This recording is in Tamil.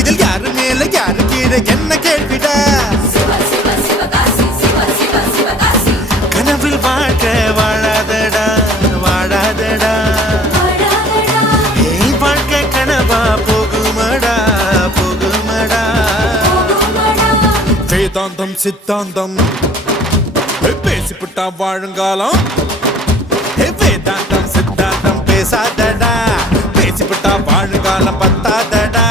இதில் யாரு மேல யாரு கீழே என்ன கேள்விடா கனவில் வாழ்க்க வாழாதடா வாழாதடா ஏய் வாழ்க்கை கனவா போகுமடா போகுமடா வேதாந்தம் சித்தாந்தம் பேசிவிட்டா வாழுங்காலம் வேதாந்தம் சித்தாந்தம் பேசாதடா பேசிவிட்டா வாழுங்காலம் பத்தாதடா